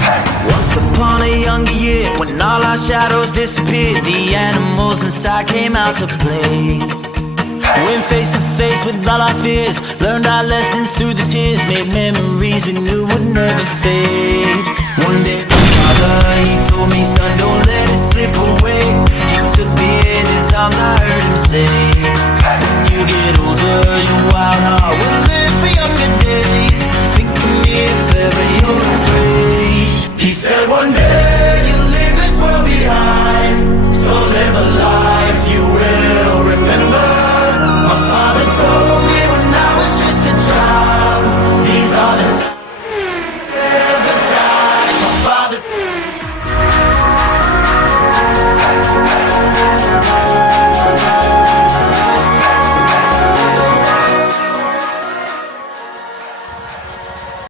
Once upon a younger year, when all our shadows disappeared, the animals inside came out to play. Went face to face with all our fears, learned our lessons through the tears, made memories we knew would never fade. One day my father, he told me, son, don't let it slip away. He took me in his arms, I heard him say, when you get older, your wild